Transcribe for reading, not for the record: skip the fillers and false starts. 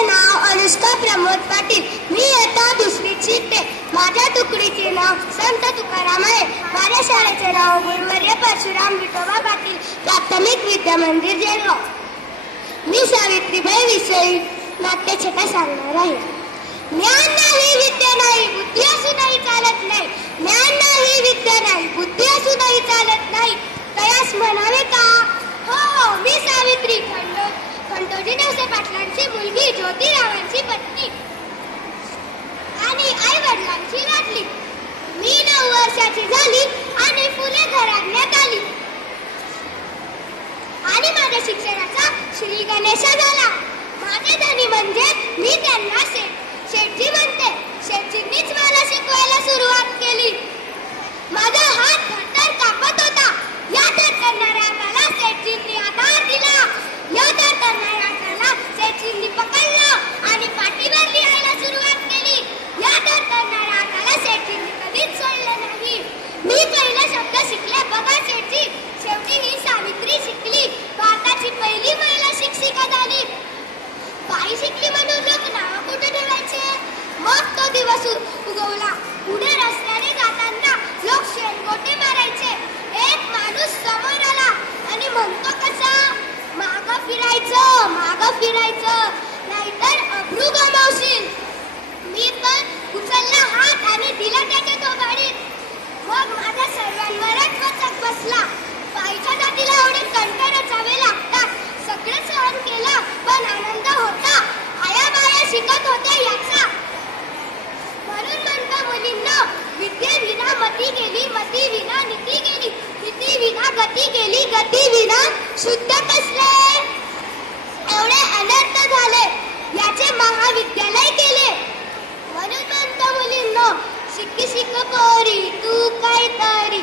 माझे नाव अनुष्का प्रमोद पाटील. मी इयत्ता दुसरीत शिकते. माझ्या तुकडीचे नाव संत तुकाराम आहे. माझ्या शाळेचे नाव गुरुवर्य परशुराम विठोबा पाटील प्राथमिक विद्या मंदिर जळगाव. मी सावित्रीबाई विषयी नाट्यछटा सांगणार आहे. ज्ञान नाही विद्या नाही, बुद्धी असूनही चालत नाही. ज्ञान नाही विद्या नाही, बुद्धी असूनही चालत नाही. तयास म्हणावे का? हो, मी सावित्री खंडोजी नवसे पाटलांची मुलगी, ज्योतिरावांची पत्नी आणि आई वडिलांची लाडली. मी 9 वर्षाची झाली आणि फुले घराण्यात आली आणि माझ्या शिक्षणाचा श्री गणेश झाला. माझे धनी म्हणजे मी त्यांना शेठजी म्हणते. शेठजींनीच मला शिकवायला सुरुवात केली. माझा हात थरथर कापत होता. या थरथरणाऱ्या हाताला शेठजींनी आधार दिला. या थरथरणाऱ्या हाताला शेठजींनी पकडलं आणि पाठीवर लिहायला सुरुवात केली. या थरथरणाऱ्या हाताला शेठजींनी कधीच सोडलं नाही. मी पहिले शब्द शिकले बघा शेठजी. शेवटी ही सावित्री शिकली. भारताची पहिली महिला शिक्षिका झाली. बाई शिकली म्हणून लोक नाव कुठे ठेवायचे? मग तो दिवस उगवला. पुढे रस्त्याने जाताना लोक शेणगोटे मारायचे. एक माणूस समोर आला आणि म्हणतो कसा, मागं फिरायचं नाहीतर अब्रू गमावशील. मी पण उचलला हात आणि दिला त्याच्या थोबाडीत. मग माझ्या सर्वांवरच वचक बसला. बाईच्या जातीला एवढे कंठ रचावे लागतात. सगळं सहन केलं पण आनंद होता. आया बाया शिकत होत्या याचा. म्हणून म्हणतो मुलींना, विद्येविना मती गेली, मती विना नीती गेली, नीती विना गती गेली, गती विना शुद्ध कसले. एवढे अनर्थ झाले याचे महाविद्यालय केले. म्हणून म्हणतो मुलींना, शिक शिक पोरी तू काहीतरी,